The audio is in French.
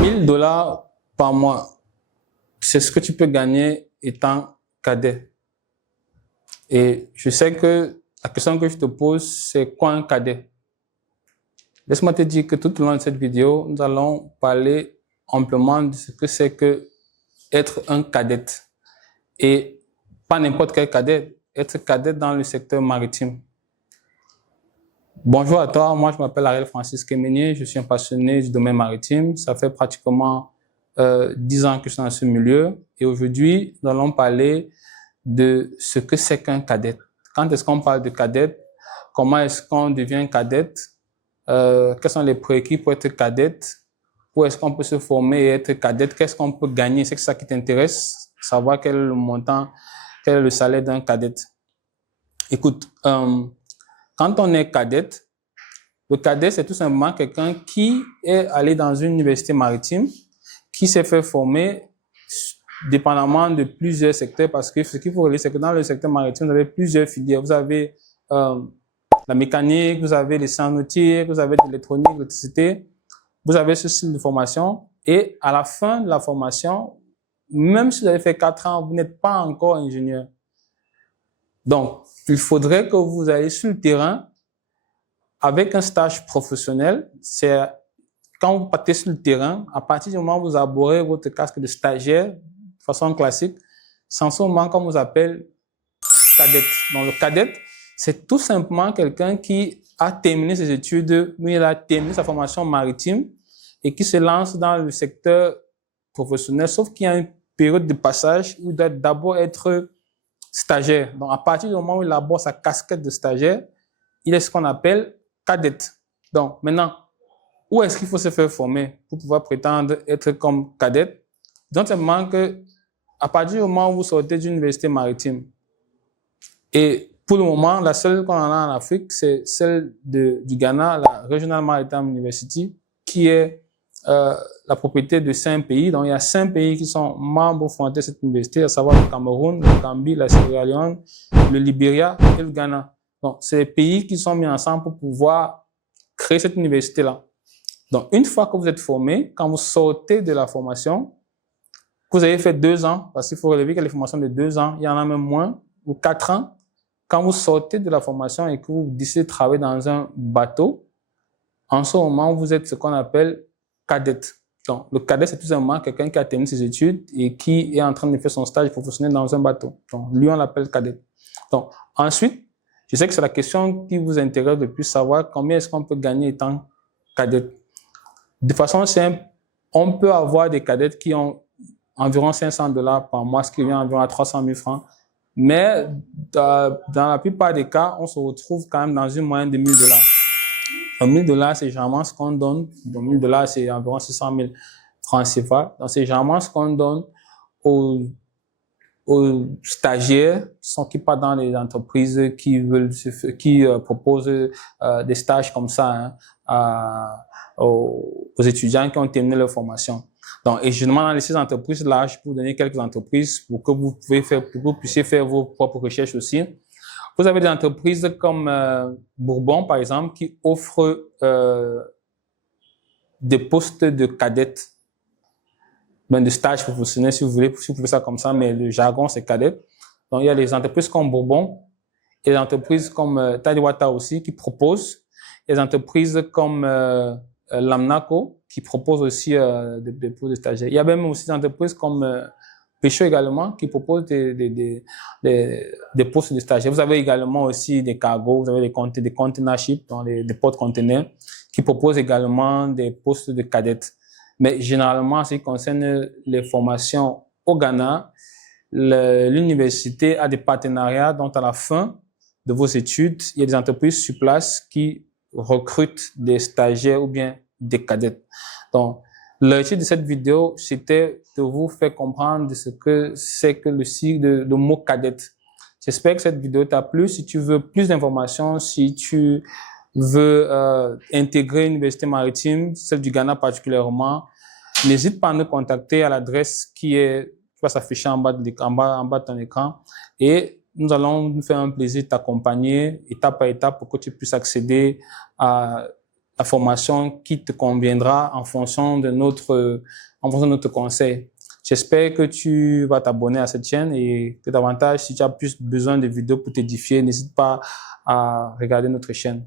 $1000 par mois, c'est ce que tu peux gagner étant cadet. Et je sais que la question que je te pose, c'est quoi un cadet? Laisse-moi te dire que tout au long de cette vidéo, nous allons parler amplement de ce que c'est que être un cadet. Et pas n'importe quel cadet, être cadet dans le secteur maritime. Bonjour à toi, moi je m'appelle Ariel Francis Keménier, je suis un passionné du domaine maritime. Ça fait pratiquement 10 ans que je suis dans ce milieu. Et aujourd'hui, nous allons parler de ce que c'est qu'un cadet. Quand est-ce qu'on parle de cadet? Comment est-ce qu'on devient cadet? Quels sont les prérequis pour être cadette? Où est-ce qu'on peut se former et être cadette? Qu'est-ce qu'on peut gagner? C'est ça qui t'intéresse? Savoir quel est le montant, quel est le salaire d'un cadet. Écoute, quand on est cadette, le cadet, c'est tout simplement quelqu'un qui est allé dans une université maritime, qui s'est fait former dépendamment de plusieurs secteurs, parce que ce qu'il faut réaliser, c'est que dans le secteur maritime, vous avez plusieurs filières. Vous avez la mécanique, vous avez les sciences nautiques, vous avez l'électronique, l'électricité. Vous avez ce style de formation. Et à la fin de la formation, même si vous avez fait 4 ans, vous n'êtes pas encore ingénieur. Donc, il faudrait que vous alliez sur le terrain avec un stage professionnel. C'est quand vous partez sur le terrain, à partir du moment où vous arborez votre casque de stagiaire, de façon classique, c'est en ce moment qu'on vous appelle cadet. Donc, le cadet, c'est tout simplement quelqu'un qui a terminé ses études, mais il a terminé sa formation maritime et qui se lance dans le secteur professionnel, sauf qu'il y a une période de passage où il doit d'abord être stagiaire. Donc, à partir du moment où il aborde sa casquette de stagiaire, il est ce qu'on appelle cadet. Donc, maintenant, où est-ce qu'il faut se faire former pour pouvoir prétendre être comme cadet? Donc, simplement que, à partir du moment où vous sortez d'une université maritime, et pour le moment, la seule qu'on en a en Afrique, c'est celle du Ghana, la Regional Maritime University, qui est la propriété de 5 pays. Donc, il y a 5 pays qui sont membres fondateurs de cette université, à savoir le Cameroun, le Gambie, la Sierra Leone, le Libéria et le Ghana. Donc, c'est les pays qui sont mis ensemble pour pouvoir créer cette université-là. Donc, une fois que vous êtes formé, quand vous sortez de la formation, que vous avez fait 2 ans, parce qu'il faut relever qu'il y a des formations de 2 ans, il y en a même moins, ou 4 ans, quand vous sortez de la formation et que vous décidez de travailler dans un bateau, en ce moment, vous êtes ce qu'on appelle cadet. Donc, le cadet, c'est tout simplement quelqu'un qui a terminé ses études et qui est en train de faire son stage professionnel dans un bateau. Donc, lui, on l'appelle cadet. Donc, ensuite, je sais que c'est la question qui vous intéresse le plus, savoir combien est-ce qu'on peut gagner étant cadet. De façon simple, on peut avoir des cadettes qui ont environ $500 par mois, ce qui vient environ à 300 000 francs. Mais dans la plupart des cas, on se retrouve quand même dans une moyenne de $1000. $1000, c'est généralement ce qu'on donne. Donc, $1000, c'est environ 600 000 francs CFA. Donc, c'est généralement ce qu'on donne aux stagiaires qui partent dans les entreprises qui proposent des stages comme ça aux étudiants qui ont terminé leur formation. Donc, et je demande dans ces entreprises-là, je peux vous donner quelques entreprises pour que vous puissiez faire vos propres recherches aussi. Vous avez des entreprises comme Bourbon, par exemple, qui offrent des postes de cadettes, ben de stage professionnel, si vous voulez, si vous pouvez ça comme ça, mais le jargon, c'est cadet. Donc, il y a des entreprises comme Bourbon, et des entreprises comme Tadiwata aussi, qui proposent. Il y a des entreprises comme Lamnaco, qui proposent aussi des postes de stagiaires. Il y a même aussi des entreprises comme Pécho également, qui proposent des postes de stagiaires. Vous avez également aussi des cargos, vous avez des container ships, des porte-containers, qui proposent également des postes de cadettes. Mais généralement, en ce qui concerne les formations au Ghana, l'université a des partenariats dont à la fin de vos études, il y a des entreprises sur place qui recrutent des stagiaires ou bien des cadettes. Donc, l'objectif de cette vidéo, c'était de vous faire comprendre ce que c'est que le mot cadette. J'espère que cette vidéo t'a plu. Si tu veux plus d'informations, si tu veux intégrer une université maritime, celle du Ghana particulièrement, n'hésite pas à nous contacter à l'adresse qui va s'afficher en bas de ton écran, et nous allons nous faire un plaisir de t'accompagner étape par étape pour que tu puisses accéder à la formation qui te conviendra en fonction de notre conseil. J'espère que tu vas t'abonner à cette chaîne et que davantage, si tu as plus besoin de vidéos pour t'édifier, n'hésite pas à regarder notre chaîne.